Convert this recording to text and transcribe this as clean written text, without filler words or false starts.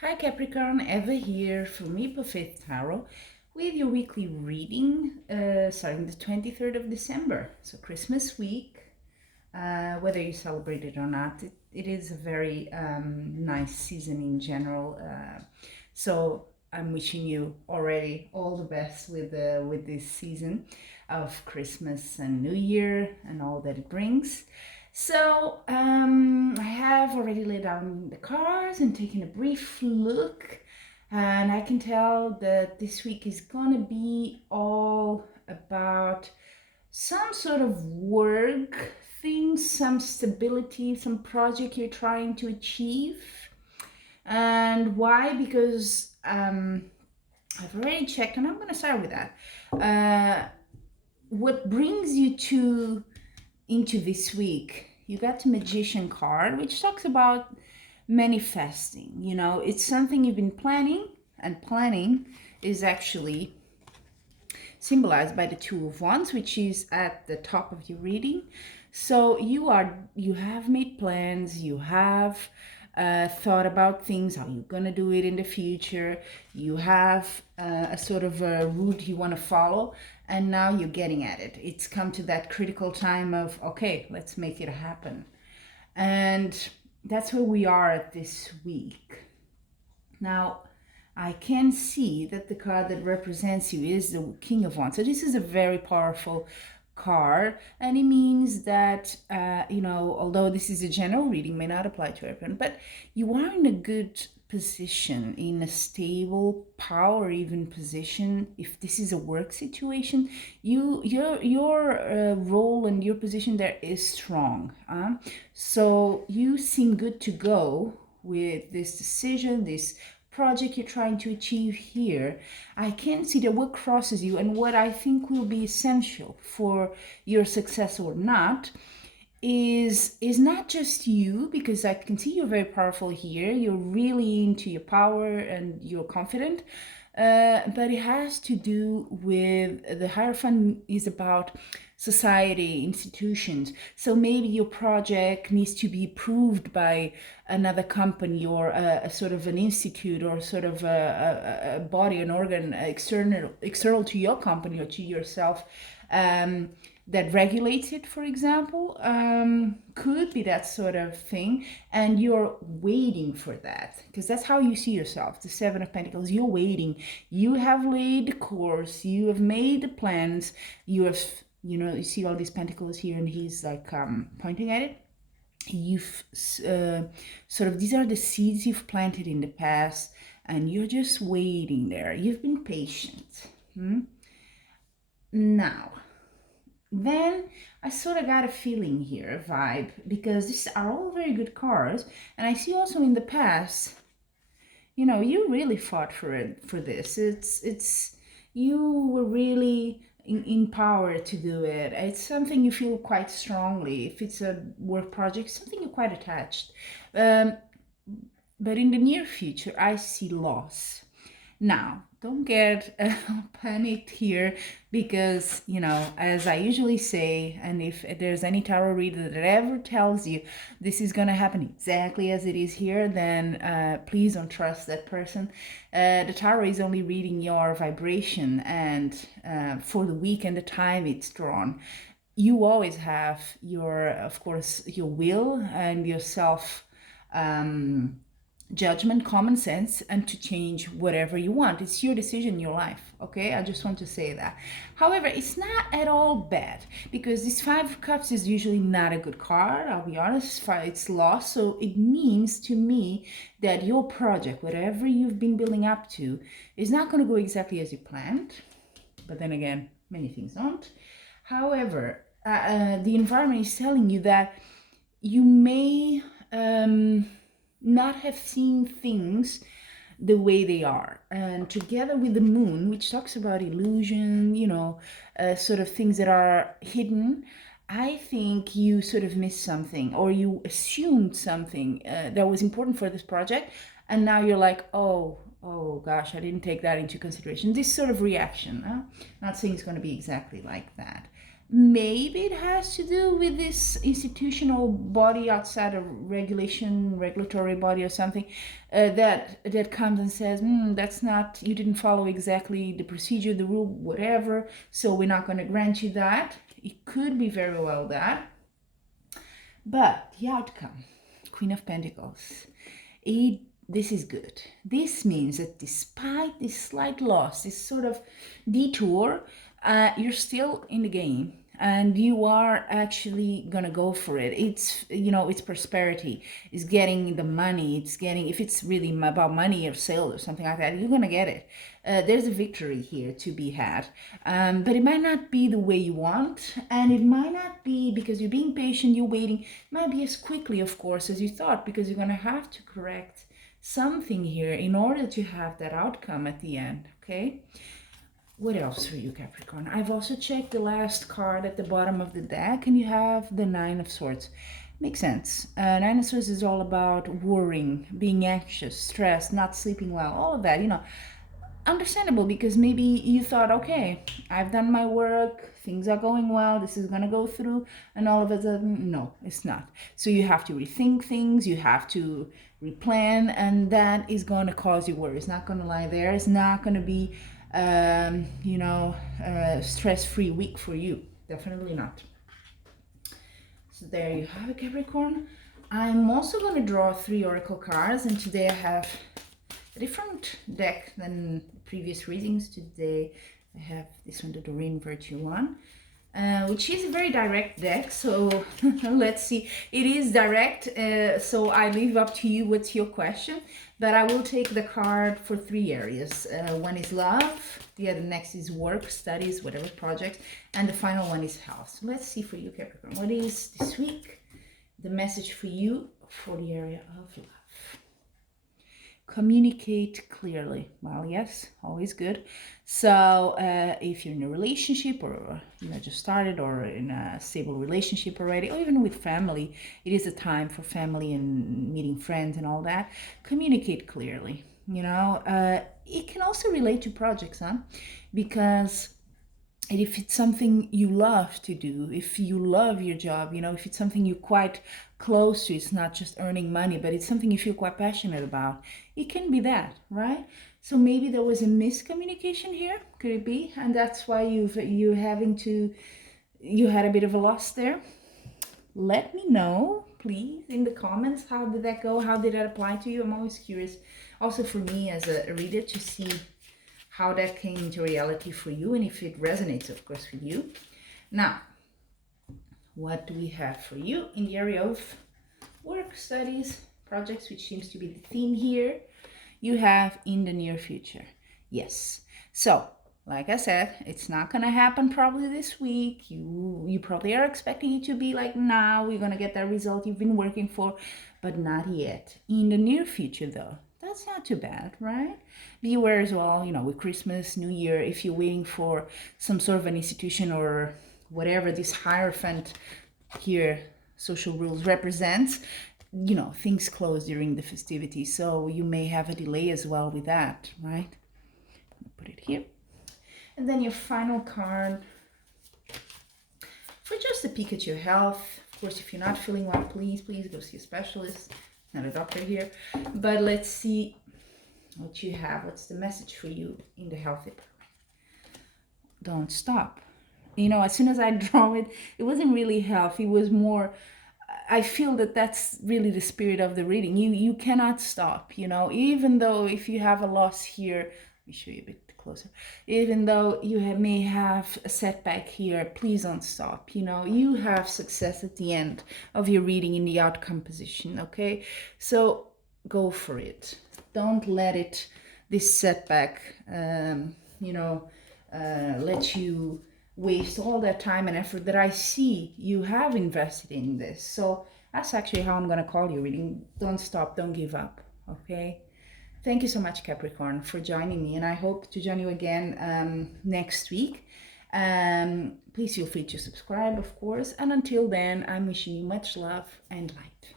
Hi Capricorn, Eva here from Maple Faith Tarot with your weekly reading starting the 23rd of December, so Christmas week. Whether you celebrate it or not, it is a very nice season in general. So I'm wishing you already all the best with this season of Christmas and New Year and all that it brings. So I have already laid down the cards and taken a brief look, and I can tell that this week is gonna be all about some sort of work things, some stability, some project you're trying to achieve. And why? Because I've already checked, and I'm going to start with that. What brings you to into this week? You got the Magician card, which talks about manifesting. You know, it's something you've been planning, and planning is actually symbolized by the Two of Wands, which is at the top of your reading. So you have made plans, you have thought about things, how you're gonna do it in the future. You have a sort of a route you want to follow, and now you're getting at it. It's come to that critical time of, okay, let's make it happen. And that's where we are at this week. Now, I can see that the card that represents you is the King of Wands. So this is a very powerful card, and it means that, although this is a general reading, may not apply to everyone, but you are in a good position, in a stable power even position. If this is a work situation, your role and your position there is strong. So you seem good to go with this decision, this project you're trying to achieve here. I can see that what crosses you and what I think will be essential for your success or not is not just you, because I can see you're very powerful here. You're really into your power and you're confident. But it has to do with the Hierophant is about society, institutions. So maybe your project needs to be approved by another company or a sort of an institute or sort of a body, an organ external to your company or to yourself. That regulates it, for example, could be that sort of thing, and you're waiting for that because that's how you see yourself. The Seven of Pentacles, you're waiting. You have laid the course, you have made the plans, you have, you see all these pentacles here, and he's like pointing at it. You've sort of, these are the seeds you've planted in the past, and you're just waiting there. You've been patient. Now, then I sort of got a feeling here, a vibe, because these are all very good cards, and I see also in the past, you really fought for this. It's you were really in power to do it. It's something you feel quite strongly. If it's a work project, something you're quite attached. But in the near future, I see loss. Now, don't get panicked here because, as I usually say, and if there's any tarot reader that ever tells you this is going to happen exactly as it is here, then please don't trust that person. The tarot is only reading your vibration, and for the week and the time it's drawn. You always have of course, your will and your self judgment, common sense, and to change whatever you want. It's your decision in your life, okay? I just want to say that. However, it's not at all bad because this Five of Cups is usually not a good card. I'll be honest, it's lost. So it means to me that your project, whatever you've been building up to, is not going to go exactly as you planned. But then again, many things don't. However, the environment is telling you that you may not have seen things the way they are, and together with the moon, which talks about illusion, sort of things that are hidden, I think you sort of missed something, or you assumed something that was important for this project, and now you're like, oh gosh, I didn't take that into consideration. This sort of reaction. Not saying it's going to be exactly like that, Maybe it has to do with this institutional body outside of regulatory body or something, that comes and says, that's not, you didn't follow exactly the procedure, the rule, whatever, so we're not going to grant you that. It could be very well that. But the outcome, Queen of Pentacles, this is good. This means that despite this slight loss, this sort of detour, you're still in the game and you are actually gonna go for it. It's, it's prosperity, it's getting the money, it's getting, if it's really about money or sale or something like that, you're gonna get it. There's a victory here to be had, but it might not be the way you want, and it might not be because you're being patient, you're waiting, it might be as quickly, of course, as you thought, because you're gonna have to correct something here in order to have that outcome at the end, okay? What else for you, Capricorn? I've also checked the last card at the bottom of the deck, and you have the Nine of Swords. Makes sense. Nine of Swords is all about worrying, being anxious, stressed, not sleeping well, all of that, understandable, because maybe you thought, okay, I've done my work, things are going well, this is going to go through, and all of a sudden, no, it's not. So you have to rethink things, you have to replan, and that is going to cause you worry. It's not going to lie there. It's not going to be, stress-free week for you. Definitely not. So there you have it, Capricorn. I'm also going to draw 3 oracle cards, and today I have a different deck than previous readings. Today I have this one, the Doreen Virtue one, which is a very direct deck. So let's see. It is direct, so I leave up to you what's your question. But I will take the card for 3 areas. One is love, the other next is work, studies, whatever project, and the final one is health. So let's see for you, Capricorn. What is this week the message for you for the area of love? Communicate clearly. Well, yes, always good. So if you're in a relationship, or just started, or in a stable relationship already, or even with family, it is a time for family and meeting friends and all that. Communicate clearly. It can also relate to projects, because if it's something you love to do, if you love your job, if it's something you're quite close to, it's not just earning money, but it's something you feel quite passionate about, it can be that, right? So maybe there was a miscommunication here, could it be? And that's why you had a bit of a loss there. Let me know, please, in the comments, how did that go? How did that apply to you? I'm always curious, also for me as a reader, to see how that came into reality for you, and if it resonates, of course, with you. Now, what do we have for you in the area of work, studies, projects, which seems to be the theme here? You have in the near future. Yes. So, like I said, it's not going to happen probably this week. You probably are expecting it to be like, now we're going to get that result you've been working for, but not yet. In the near future, though, that's not too bad, right? Be aware as well, with Christmas, New Year, if you're waiting for some sort of an institution or whatever this Hierophant here, social rules, represents, things close during the festivities. So you may have a delay as well with that, right? I'm gonna put it here. And then your final card for just a peek at your health. Of course, if you're not feeling well, please go see a specialist. Not a doctor here, but let's see what you have. What's the message for you in the health department? Don't stop. As soon as I draw it, it wasn't really health. It was more, I feel that that's really the spirit of the reading. You cannot stop, even though if you have a loss here, let me show you a bit closer. Even though you may have a setback here, please don't stop. You have success at the end of your reading in the outcome position, okay? So go for it. Don't let this setback, let you waste all that time and effort that I see you have invested in this. So that's actually how I'm going to call your reading. Don't stop, don't give up, okay? Thank you so much, Capricorn, for joining me, and I hope to join you again next week. Please feel free to subscribe, of course, and until then, I'm wishing you much love and light.